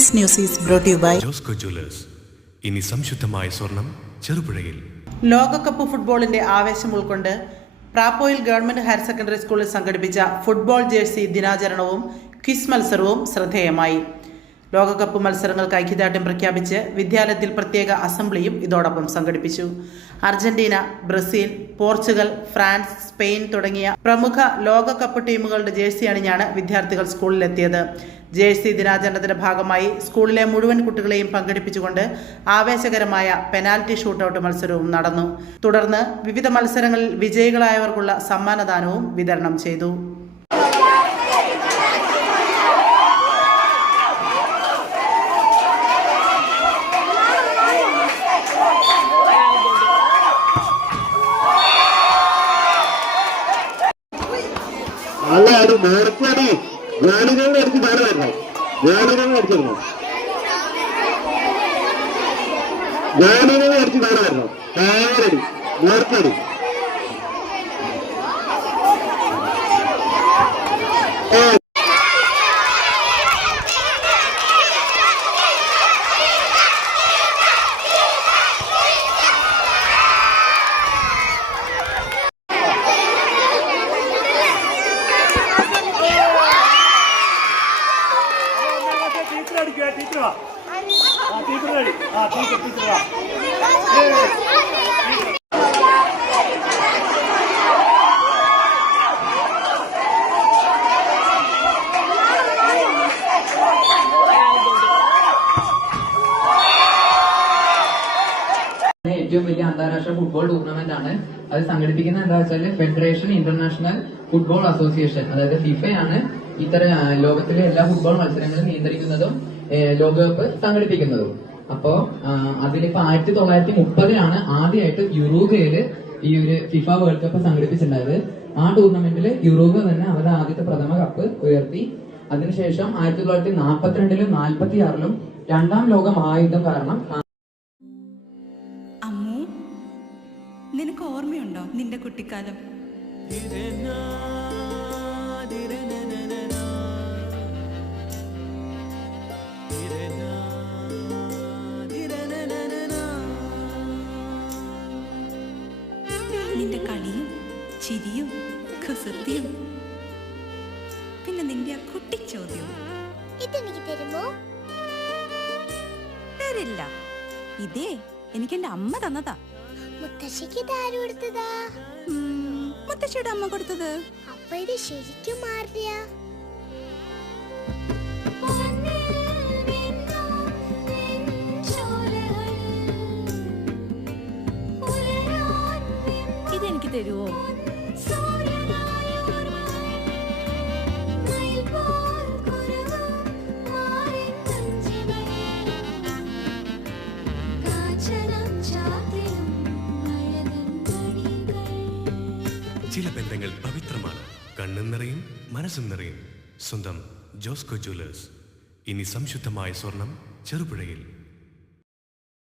This news is brought to you by Josco Jewellers. ഇനി സംശുദ്ധമായ സ്വർണം ചെറുപുഴയിൽ. ലോകകപ്പ് ഫുട്ബോളിന്റെ ആവേശം ഉൾക്കൊണ്ട് പ്രാപ്പോയിൽ ഗവൺമെന്റ് ഹയർ സെക്കൻഡറി സ്കൂളിൽ സംഘടിപ്പിച്ച ഫുട്ബോൾ ജേഴ്സി ദിനാചരണവും ക്വിസ് മത്സരവും ശ്രദ്ധേയമായി. ലോകകപ്പ് മത്സരങ്ങൾക്ക് ഐക്യദാർഢ്യം പ്രഖ്യാപിച്ച് വിദ്യാലയത്തിൽ പ്രത്യേക അസംബ്ലിയും ഇതോടൊപ്പം സംഘടിപ്പിച്ചു. Argentina, Brazil, Portugal, France, Spain തുടങ്ങിയ പ്രമുഖ ലോകകപ്പ് ടീമുകളുടെ ജേഴ്സി അണിഞ്ഞാണ് വിദ്യാർത്ഥികൾ സ്കൂളിലെത്തിയത്. ജേഴ്സി ദിനാചരണത്തിന്റെ ഭാഗമായി സ്കൂളിലെ മുഴുവൻ കുട്ടികളെയും പങ്കെടുപ്പിച്ചുകൊണ്ട് ആവേശകരമായ പെനാൽറ്റി ഷൂട്ടൌട്ട് മത്സരവും നടന്നു. തുടർന്ന് വിവിധ മത്സരങ്ങളിൽ വിജയികളായവർക്കുള്ള സമ്മാനദാനവും വിതരണം ചെയ്തു. അല്ല അത് നേരത്തെ ഗാനങ്ങൾ അടിച്ച് കാണുമായിരുന്നു. ഗാനങ്ങൾ അടിച്ചിരുന്നു. ഗാനങ്ങൾ അടിച്ച് കാണുമായിരുന്നു. താരടി നേർക്കടി ഏറ്റവും വലിയ അന്താരാഷ്ട്ര ഫുട്ബോൾ ടൂർണമെന്റ് ആണ്. അത് സംഘടിപ്പിക്കുന്നത് എന്താ വെച്ചാൽ ഫെഡറേഷൻ ഇന്റർനാഷണൽ ഫുട്ബോൾ അസോസിയേഷൻ, അതായത് ഫിഫയാണ് ഇത്തരം ലോകത്തിലെ എല്ലാ ഫുട്ബോൾ മത്സരങ്ങളും നിയന്ത്രിക്കുന്നതും ലോകകപ്പ് സംഘടിപ്പിക്കുന്നതും. അപ്പോ അതിലിപ്പോ 1930 ആദ്യമായിട്ട് യുറൂഗയില് ഈ ഒരു ഫിഫ വേൾഡ് കപ്പ് സംഘടിപ്പിച്ചിട്ടുണ്ടായത്. ആ ടൂർണമെന്റിൽ യുറൂഗ തന്നെ അവരുടെ ആദ്യത്തെ പ്രഥമ കപ്പ് ഉയർത്തി. അതിനുശേഷം 1942 46 രണ്ടാം ലോക മഹായുദ്ധം കാരണം നിനക്ക് ഓർമ്മയുണ്ടോ നിന്റെ കുട്ടിക്കാലം? നിന്റെ കളിയും ചിരിയും കുസൃതിയും, പിന്നെ നിന്റെ ആ കുട്ടിച്ചോദ്യവും. ഇതെനിക്ക് തരുമോ? തരില്ല. ഇതേ എനിക്ക് എന്റെ അമ്മ തന്നതാ. മുത്തശ്ശിക്ക് ഇതാര് കൊടുത്തതാ? മുത്തശ്ശിയുടെ അമ്മ കൊടുത്തത്. അപ്പൊ ഇത് ശരിക്കും മാറിയ? ഇതെനിക്ക് തരുമോ? ചില ബന്ധങ്ങൾ പവിത്രമാണ്. കണ്ണും നിറയും മനസ്സും നിറയും. സ്വന്തം ജോസ്കോ ജ്വല്ലേഴ്സ്. ഇനി സംശുദ്ധമായ സ്വർണം ചെറുപുഴയിൽ.